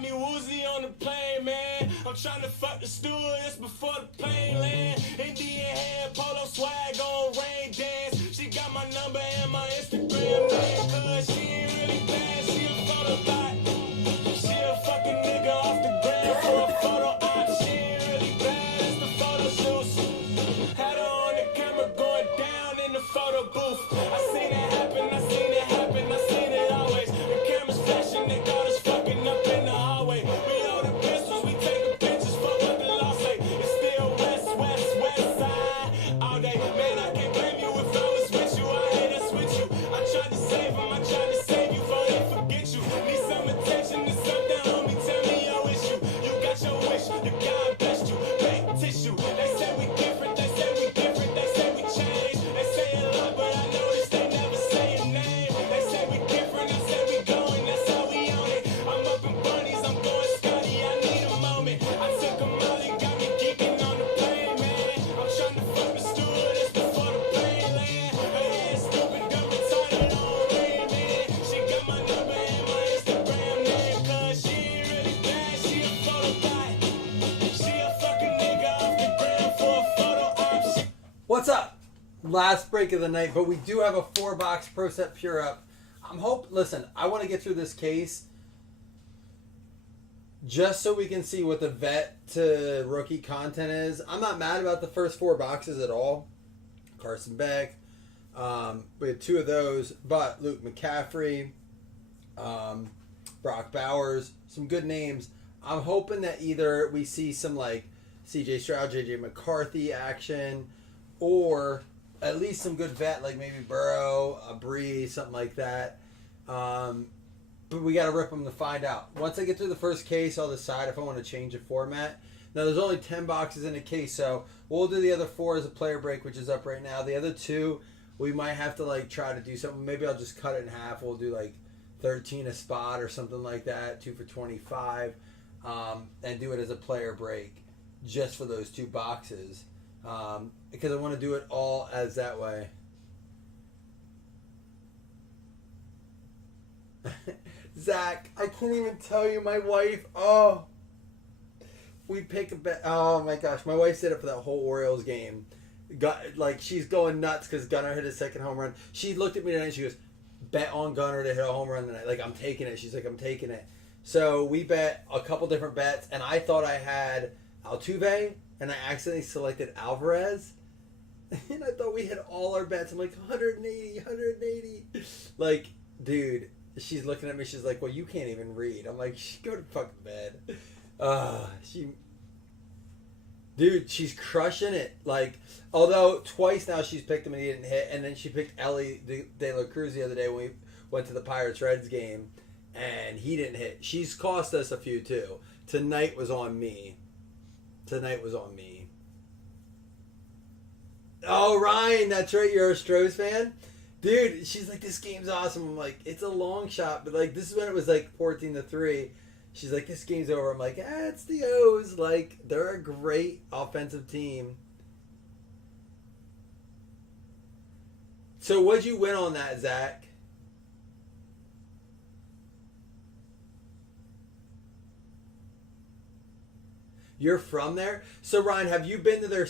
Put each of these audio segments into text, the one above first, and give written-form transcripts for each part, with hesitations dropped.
got me woozy on the plane, man. I'm trying to fuck the stewardess before the plane land. Indian hair, polo swag on rain dance. She got my number and my Instagram name. Cause she ain't really bad, she a photo bot. She a fucking nigga off the gram for a photo op. She ain't really bad, it's the photo shoots. Had her on the camera going down in the photo booth. I seen it happen, I seen it happen, I seen it always. The camera's flashing, they got us fucking up in the hallway. We hold the pistols, we taking pictures, fuck what the law say. It's still west, west, west side all day. Man, I can't blame you if I was with you. I hate us with you. I tried to save him, I tried to save you before they forget you. Need some attention to something, homie, tell me your issue. You got your wish, the God blessed you. Fake tissue, they say we different, they say we different, they say we change. They say a lot, but I notice they never say a name. They say we different, I say we going, that's how we own it. I'm up in bunnies, I'm going Scotty, I need a moment. I took a molly, got me geeking on the plane, man. I'm trying to fuck the stewardess before the plane land. Her hair stupid, dumb, retarded on rain, man. She got my number and my Instagram name. Cause she ain't really bad, she a photo bot. She a fucking nigga off the gram for a photo op. What's up? Last break of the night, but we do have a 4-box Pro Set Pure Up. Listen, I want to get through this case just so we can see what the vet to rookie content is. I'm not mad about the first 4 boxes at all. Carson Beck, we had 2 of those, but Luke McCaffrey, Brock Bowers, some good names. I'm hoping that either we see some like CJ Stroud, JJ McCarthy action, or at least some good vet like maybe Burrow, a Bree, something like that. But we got to rip them to find out. Once I get through the first case, I'll decide if I want to change the format. Now, there's only 10 boxes in a case, so we'll do the other 4 as a player break, which is up right now. The other 2, we might have to like try to do something. Maybe I'll just cut it in half. We'll do like 13 a spot or something like that, 2 for 25, and do it as a player break just for those 2 boxes. Because I want to do it all as that way. Zach, I can't even tell you, my wife, we pick a bet. Oh my gosh, my wife set up for that whole Orioles game. She's going nuts because Gunnar hit his second home run. She looked at me tonight and she goes, bet on Gunnar to hit a home run tonight. Like, I'm taking it. She's like, I'm taking it. So we bet a couple different bets, and I thought I had Altuve, and I accidentally selected Alvarez. And I thought we had all our bets. I'm like, 180. Like, dude, she's looking at me. She's like, well, you can't even read. I'm like, go to fucking bed. Dude, she's crushing it. Like, although twice now she's picked him and he didn't hit. And then she picked Ellie De La Cruz the other day when we went to the Pirates-Reds game. And he didn't hit. She's cost us a few, too. Tonight was on me. Oh, Ryan, that's right. You're a Stros fan? Dude, she's like, this game's awesome. I'm like, it's a long shot, but like, this is when it was like 14-3. She's like, this game's over. I'm like, it's the O's. Like, they're a great offensive team. So what'd you win on that, Zach? You're from there? So Ryan, have you been to their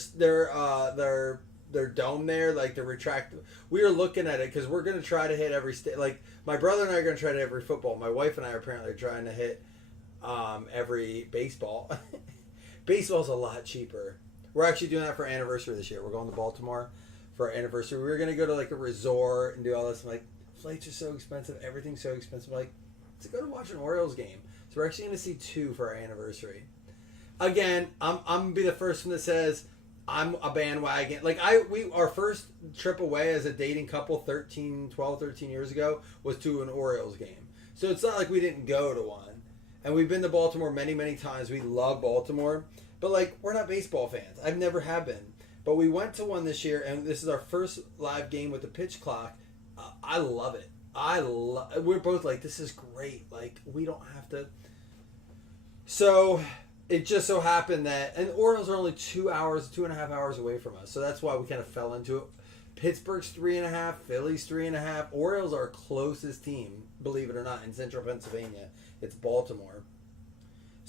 dome there, like the retractable? We are looking at it because we're going to try to hit every state. Like, my brother and I are going to try to hit every football. My wife and I are apparently trying to hit every baseball. Baseball's a lot cheaper. We're actually doing that for our anniversary this year. We're going to Baltimore for our anniversary. We were going to go to like a resort and do all this. I'm like, flights are so expensive. Everything's so expensive. I'm like, let's go to watch an Orioles game. So we're actually going to see 2 for our anniversary. Again, I'm going to be the first one that says I'm a bandwagon. Like, our first trip away as a dating couple 12, 13 years ago was to an Orioles game. So it's not like we didn't go to one. And we've been to Baltimore many, many times. We love Baltimore. But, like, we're not baseball fans. I've never have been. But we went to one this year, and this is our first live game with the pitch clock. I love it. We're both like, this is great. Like, we don't have to. So it just so happened that, and the Orioles are only 2.5 hours away from us. So that's why we kind of fell into it. Pittsburgh's 3.5, Philly's 3.5. Orioles are our closest team, believe it or not, in central Pennsylvania. It's Baltimore.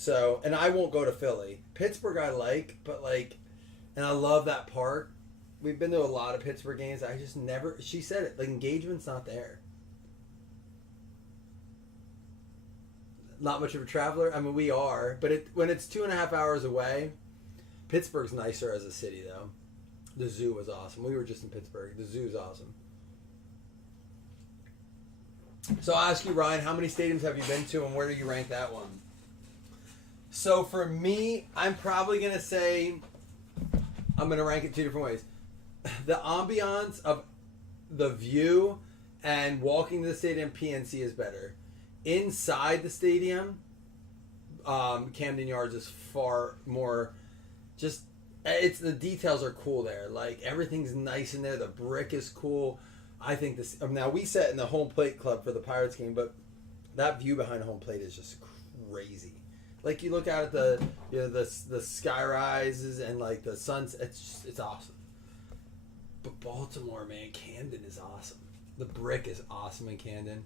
So, and I won't go to Philly. Pittsburgh I like, but like, and I love that park. We've been to a lot of Pittsburgh games. I just never, she said it, the engagement's not there. Not much of a traveler. I mean, we are, but when it's 2.5 hours away, Pittsburgh's nicer as a city, though. The zoo was awesome. We were just in Pittsburgh. The zoo's awesome. So I'll ask you, Ryan, how many stadiums have you been to, and where do you rank that one? So for me, I'm probably going to say, I'm going to rank it two different ways. The ambiance of the view and walking to the stadium, PNC is better. Inside the stadium, Camden Yards is far more just, it's, the details are cool there. Like, everything's nice in there. The brick is cool. I think this, now we sat in the home plate club for the Pirates game, but that view behind home plate is just crazy. Like, you look out at the, you know, the sky rises and like the suns, it's awesome. But Baltimore, man, Camden is awesome. The brick is awesome in Camden.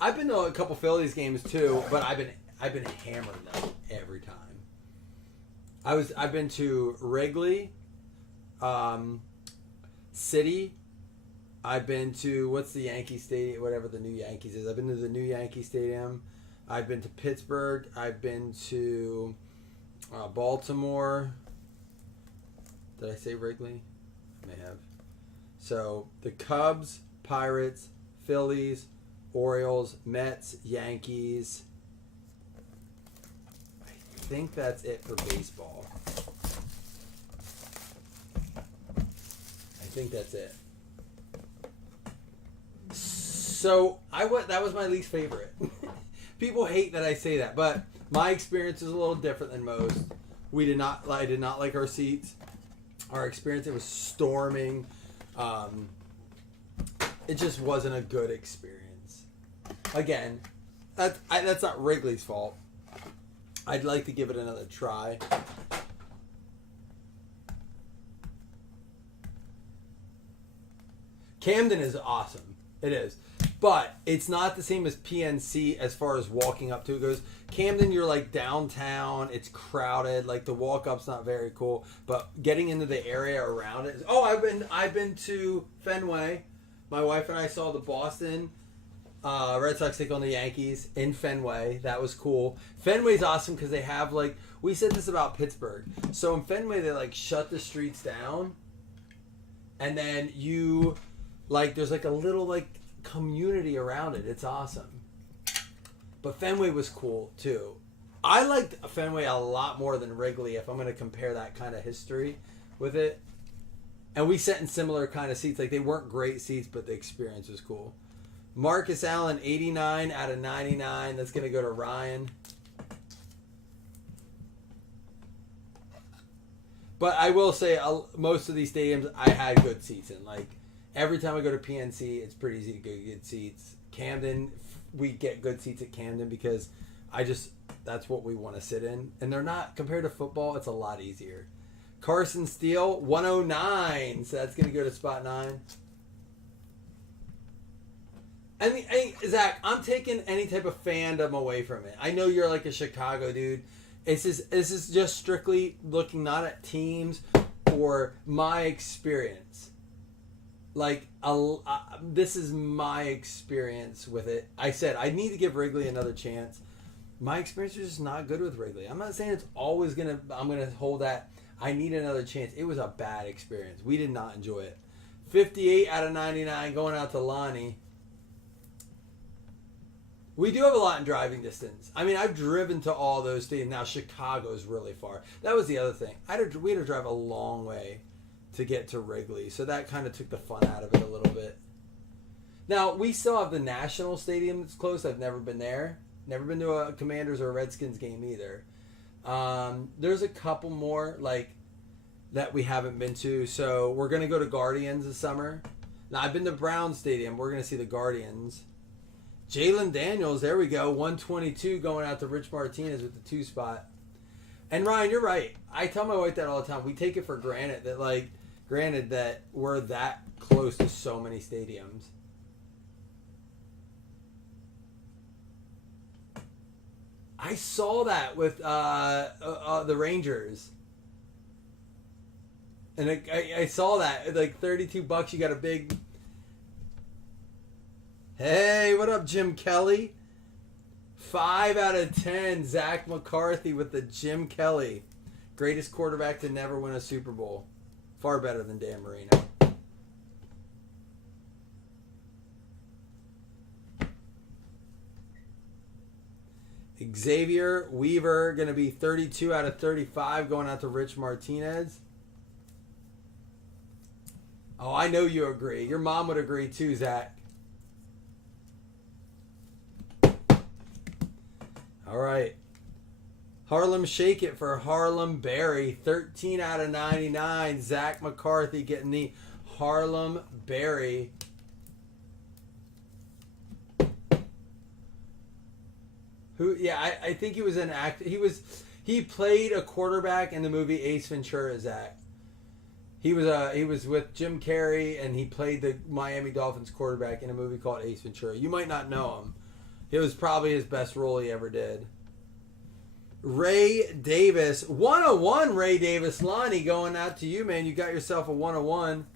I've been to a couple Phillies games too, but I've been hammering them every time. I've been to Wrigley, City. I've been to, what's the Yankee Stadium, whatever the new Yankees is. I've been to the new Yankee Stadium. I've been to Pittsburgh. I've been to Baltimore. Did I say Wrigley? I may have. So the Cubs, Pirates, Phillies, Orioles, Mets, Yankees. I think that's it for baseball. I think that's it. So that was my least favorite. People hate that I say that, but my experience is a little different than most. I did not like our seats. Our experience, it was storming. It just wasn't a good experience. Again, that's not Wrigley's fault. I'd like to give it another try. Camden is awesome. It is. But it's not the same as PNC as far as walking up to it goes. Camden, you're like downtown. It's crowded. Like, the walk up's not very cool. But getting into the area around it. I've been to Fenway. My wife and I saw the Boston Red Sox take on the Yankees in Fenway. That was cool. Fenway's awesome because they have, like, we said this about Pittsburgh. So in Fenway, they like shut the streets down, and then you, like, there's like a little like community around it. It's awesome. But Fenway was cool too. I liked Fenway a lot more than Wrigley if I'm going to compare that kind of history with it. And we sat in similar kind of seats. Like, they weren't great seats, but the experience was cool. Marcus Allen, 89 out of 99. That's going to go to Ryan. But I will say, most of these stadiums, I had good seats in. Like, every time I go to PNC, it's pretty easy to get good seats. Camden, we get good seats at Camden because that's what we want to sit in. And they're not, compared to football, it's a lot easier. Carson Steele, 109. So that's going to go to spot 9. I mean, hey, Zach, I'm taking any type of fandom away from it. I know you're like a Chicago dude. This is just strictly looking not at teams or my experience. Like, this is my experience with it. I said I need to give Wrigley another chance. My experience is just not good with Wrigley. I'm not saying it's always I'm gonna hold that. I need another chance. It was a bad experience. We did not enjoy it. 58 out of 99 going out to Lonnie. We do have a lot in driving distance. I mean, I've driven to all those stadiums. Now, Chicago's really far. That was the other thing. We had to drive a long way to get to Wrigley, so that kind of took the fun out of it a little bit. Now, we still have the National Stadium that's close. I've never been there. Never been to a Commanders or a Redskins game either. There's a couple more like that we haven't been to. So we're going to go to Guardians this summer. Now, I've been to Brown Stadium. We're going to see the Guardians. Jalen Daniels, there we go. 122 going out to Rich Martinez with the 2 spot. And Ryan, you're right. I tell my wife that all the time. We take it for granted that we're that close to so many stadiums. I saw that with the Rangers. And I saw that. Like $32, you got a big... Hey, what up, Jim Kelly? 5 out of 10, Zach McCarthy with the Jim Kelly. Greatest quarterback to never win a Super Bowl. Far better than Dan Marino. Xavier Weaver, going to be 32 out of 35, going out to Rich Martinez. Oh, I know you agree. Your mom would agree too, Zach. All right. Harlem Shake It for Harlem Berry. 13 out of 99. Zach McCarthy getting the Harlem Berry. I think he was an actor. He played a quarterback in the movie Ace Ventura, Zach. He was with Jim Carrey, and he played the Miami Dolphins quarterback in a movie called Ace Ventura. You might not know him. It was probably his best role he ever did. Ray Davis. 101, Ray Davis. Lonnie, going out to you, man. You got yourself a 101.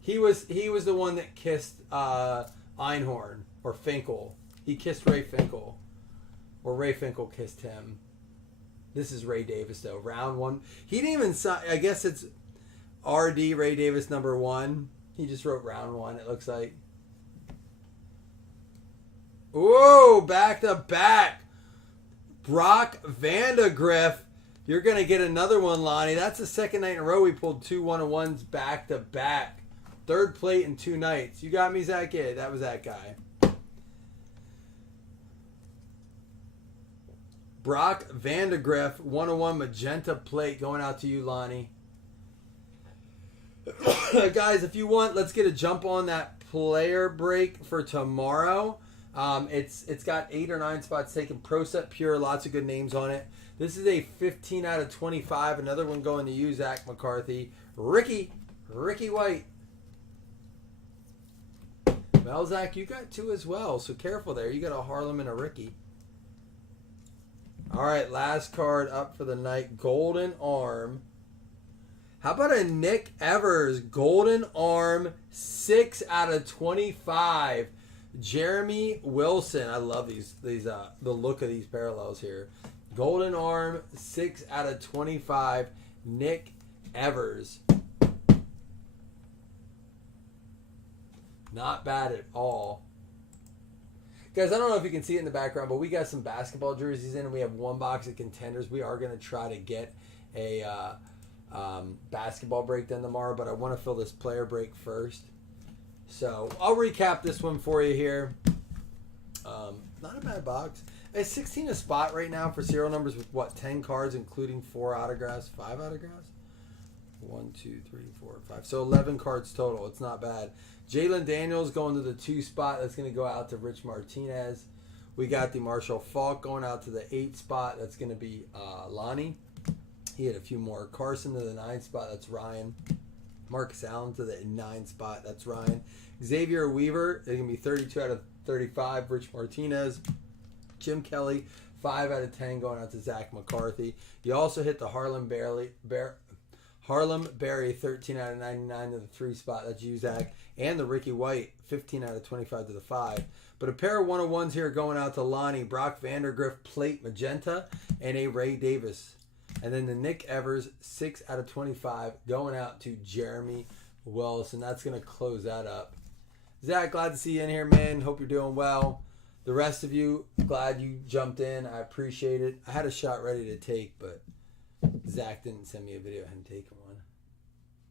He was the one that kissed Einhorn or Finkel. He kissed Ray Finkel. Or Ray Finkel kissed him. This is Ray Davis, though. Round 1. He didn't even sign. I guess it's RD Ray Davis number 1. He just wrote round 1, it looks like. Whoa, back to back. Brock Vandagriff. You're going to get another one, Lonnie. That's the second night in a row we pulled 2 1-on-1s back to back. Third plate in 2 nights. You got me, Zach? Yeah, that was that guy. Brock Vandagriff, 101 magenta plate going out to you, Lonnie. Guys, if you want, let's get a jump on that player break for tomorrow. It's got 8 or 9 spots taken. Pro Set Pure, lots of good names on it. This is a 15 out of 25. Another one going to you, Zach McCarthy. Ricky White. Well, Zach, you got 2 as well, so careful there. You got a Harlem and a Ricky. All right, last card up for the night. Golden Arm. How about a Nick Evers Golden Arm 6 out of 25? Jeremy Wilson. I love these the look of these parallels here. Golden Arm 6 out of 25. Nick Evers. Not bad at all. Guys, I don't know if you can see it in the background, but we got some basketball jerseys in, and we have 1 box of contenders. We are going to try to get a basketball break done tomorrow, but I want to fill this player break first. So I'll recap this one for you here. Not a bad box. It's 16 a spot right now for serial numbers with, 10 cards, including 4 autographs, 5 autographs? 1, 2, 3, 4, 5. So 11 cards total. It's not bad. Jalen Daniels going to the 2 spot. That's going to go out to Rich Martinez. We got the Marshall Faulk going out to the 8 spot. That's going to be Lonnie. He had a few more. Carson to the 9 spot. That's Ryan. Marcus Allen to the 9 spot. That's Ryan. Xavier Weaver. It's going to be 32 out of 35. Rich Martinez. Jim Kelly. 5 out of 10 going out to Zach McCarthy. You also hit the Harlem Berry, 13 out of 99 to the 3 spot. That's you, Zach. And the Ricky White, 15 out of 25 to the 5. But a pair of 101s here going out to Lonnie. Brock Vandagriff, plate magenta, and a Ray Davis. And then the Nick Evers, 6 out of 25, going out to Jeremy Wilson. That's going to close that up. Zach, glad to see you in here, man. Hope you're doing well. The rest of you, glad you jumped in. I appreciate it. I had a shot ready to take, but Zach didn't send me a video of him taking one.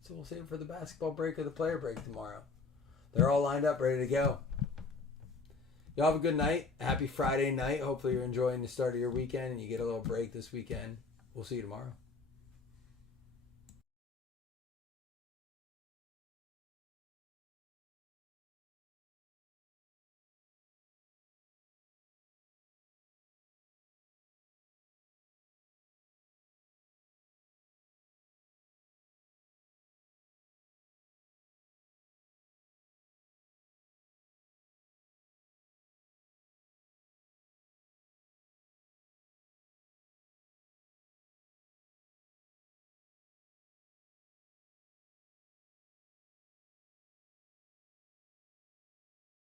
So we'll save it for the basketball break or the player break tomorrow. They're all lined up, ready to go. Y'all have a good night. Happy Friday night. Hopefully you're enjoying the start of your weekend and you get a little break this weekend. We'll see you tomorrow.